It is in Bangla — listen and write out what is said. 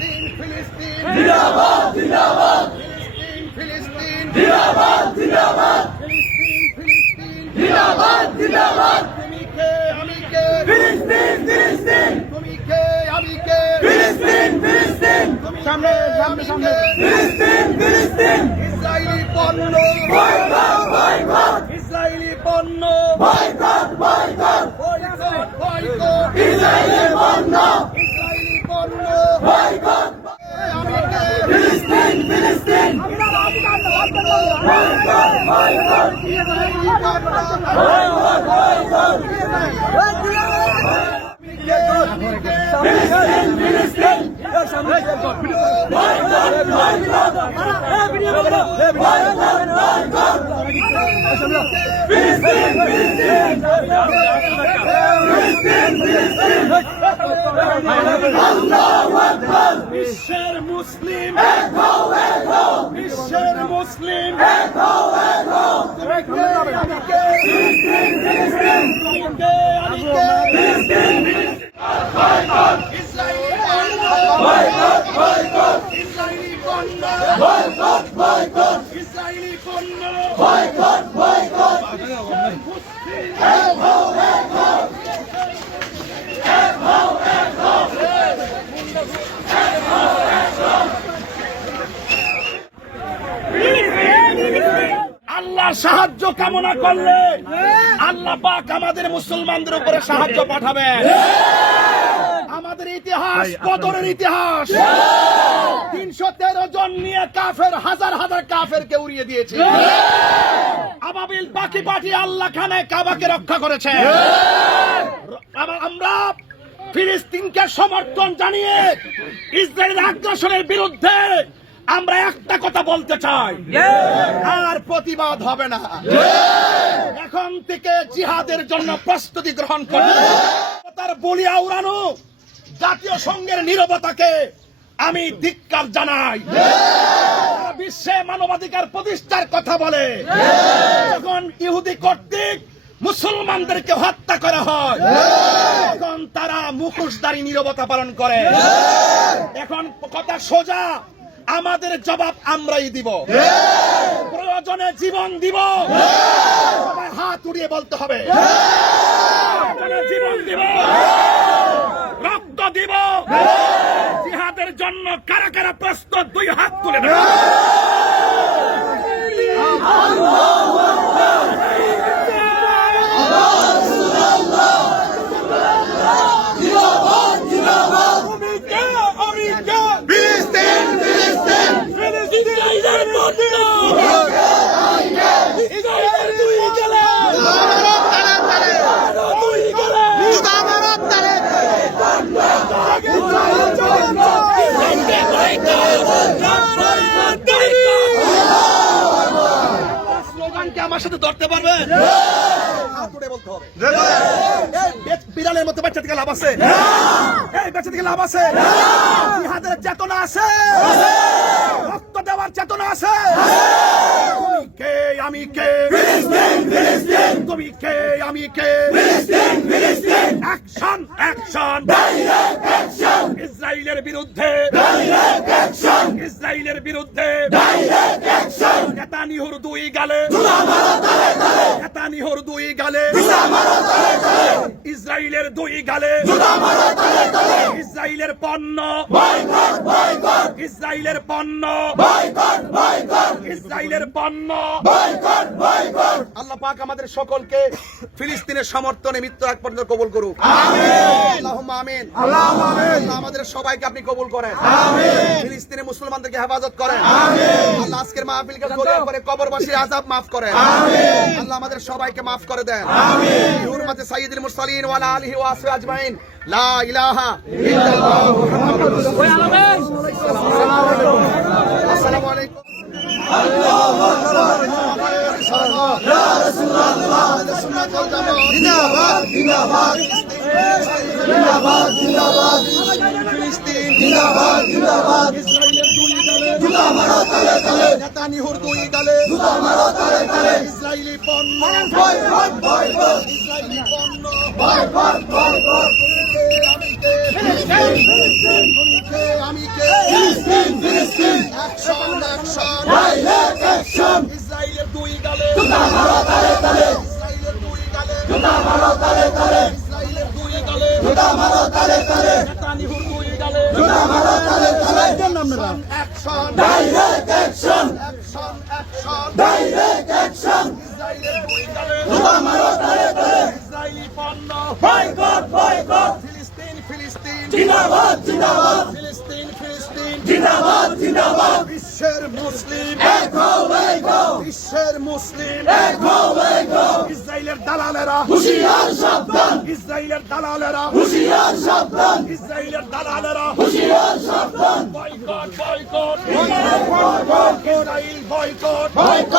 ফিলিস্তিন ফিলিস্তিন জিন্দাবাদ জিন্দাবাদ ফিলিস্তিন ফিলিস্তিন জিন্দাবাদ জিন্দাবাদ ফিলিস্তিন ফিলিস্তিন জিন্দাবাদ জিন্দাবাদ তুমি কে আমি কে ফিলিস্তিন ফিলিস্তিন তুমি কে আমি কে ফিলিস্তিন ফিলিস্তিন সামনে সামনে সামনে ফিলিস্তিন ফিলিস্তিন ইসরায়েলি পণ্য বয়কট বয়কট বয়কট বয়কট ইসরায়েলের বন্ধ ইসরায়েলি পণ্য বয়কট আমি কে ফিলিস্তিন ফিলিস্তিন বয়কট বয়কট ইসরায়েলি পণ্য বয়কট বয়কট ফিলিস্তিন ফিলিস্তিন বয়কট বয়কট বয়কট বয়কট ফিলিস্তিন ফিলিস্তিন ফিলিস্তিন ফিলিস্তিন আল্লাহু আকবার বিশ্বের মুসলিম এক হও এক হও বিশ্বের মুসলিম এক হও এক হও তুমি কে আমি কে ফিলিস্তিন ফিলিস্তিন তুমি কে আমি কে ফিলিস্তিন ইসরায়েলি পণ্য বয়কট বয়কট ইসরায়েলি পণ্য বয়কট বয়কট ইসরায়েলি পণ্য বয়কট বয়কট এক হও এক হও আল্লাহর সাহায্য কামনা করলে আল্লাহ পাক আমাদের মুসলমানদের উপরে সাহায্য পাঠাবেন। আমাদের ইতিহাস কদরের ইতিহাস। তিনশো তেরো জন নিয়ে কাফের হাজার হাজার কাফেরকে উড়িয়ে দিয়েছে। আবাবিল বাকি পাঠিয়ে আল্লাহ খানে কাবাকে রক্ষা করেছে। আমরা ফিলিস্তিনকে সমর্থন জানিয়ে ইসরায়েলের আগ্রাসনের বিরুদ্ধে আমরা একটা কথা বলতে চাই। আর প্রতিবাদ হবে না। এখন থেকে জিহাদের জন্য প্রস্তুতি গ্রহণ করবে তার বলিয়া উড়ানো জাতীয় সংঘের নীরবতাকে আমি ধিক্কার জানাই। বিশ্বে মানবাধিকার প্রতিষ্ঠার কথা বলে। যখন ইহুদি কর্তৃক মুসলমানদেরকে হত্যা করা হয় তখন তারা মুখোশধারী নীরবতা পালন করে। এখন কথা সোজা। আমাদের জবাব আমরাই দিব। প্রয়োজনে জীবন দিব। সবাই হাত উড়িয়ে বলতে হবে। জীবন দিব। রক্ত দিব। জিহাদের জন্য কারা কারা প্রস্তুত, দুই হাত তুলে দেবে ফিলিস্তিন ফিলিস্তিন ইসরায়েলের পণ্য ইসরায়েলের দুই গেলে দুই গেলে স্লোগানকে আমার সাথে ধরতে পারবে? হাত উঠে বলতে হবে। বিড়ালের মতো বাচ্চা থেকে লাভ আছে? এই বাচ্চা থেকে লাভ আছে? জিহাদের চেতনা আছে? রক্ত দেওয়ার চেতনা আছে? কে আমি কে? তুমি কে আমি কে? অ্যাকশন অ্যাকশন ইসরায়েলের বিরুদ্ধে! ইসরায়েলের বিরুদ্ধে! নেতানিহুর দুই গালে! নেতানিহুর দুই গালে! ইসরায়েলের দুই গালে। ইসরায়েলের পণ্য। ইসরায়েলের পণ্য। ইসরায়েলের পণ্য। আল্লাহ পাক আমাদের সকলকে ফিলিস্তিনের সমর্থনে মৃত্যু এক পর্যন্ত কবুল করুক। আল্লাহুম্মা আমিন। আমাদের সবাইকে আপনি কবুল করেন। মুসলমানদেরকে হেফাজত করেন আল্লাহ আজকের মাহফিলকে জড়িয়ে করে কবরবাসীর আযাব মাফ করেন আল্লাহ আমাদের সবাইকে মাফ করে দেন। হুরমাতে সাইয়্যিদুল মুরসালিন ওয়া আলা আলিহি ওয়া আসহাবিহি আজমাইন। লা ইলাহা ইল্লাল্লাহ মুহাম্মাদুর রাসূলুল্লাহ। আসসালামু আলাইকুম। জিন্দাবাদ জিন্দাবাদ জিন্দাবাদ জিন্দাবাদ ফিলিস্তিন। জিন্দাবাদ জিন্দাবাদ দলে জুতা মারো তালে তালে। নেতা নিহুর দুই গালে জুতা মারো তালে তালে। ইসরায়েলি পণ্য। বয়কট বয়কট ইসরায়েলি পণ্য। বয়কট বয়কট আমি কে ফিলিস্তিন ফিলিস্তিন অ্যাকশন অ্যাকশন ডাইরেক্ট অ্যাকশন ইসরায়েলের দুই গালে জুতা মারো তালে তালে। ইসরায়েলের দুই গালে জুতা মারো তালে তালে। ইসরায়েলের দুই গালে জুতা মারো তালে তালে। নেতানিহুর জোড়া মারা তালে তালে action direct action direct action জোড়া মারা তালে তালে ইসরায়েলি পণ্য বয়কট বয়কট ফিলিস্তিন ফিলিস্তিন জিন্দাবাদ জিন্দাবাদ ফিলিস্তিন ফিলিস্তিন। জিন্দাবাদ জিন্দাবাদ। বিশ্বের মুসলিম। এখন বিশ্বের মুসলিম। ইসরায়েলের দালালেরা। হুশিয়ার সাবধান। ইসরায়েলের দালালেরা। হুশিয়ার সাবধান। ইসরায়েলের দালালেরা। হুশিয়ার সাবধান। Boycott boycott. Israel boycott boycott. Boycott.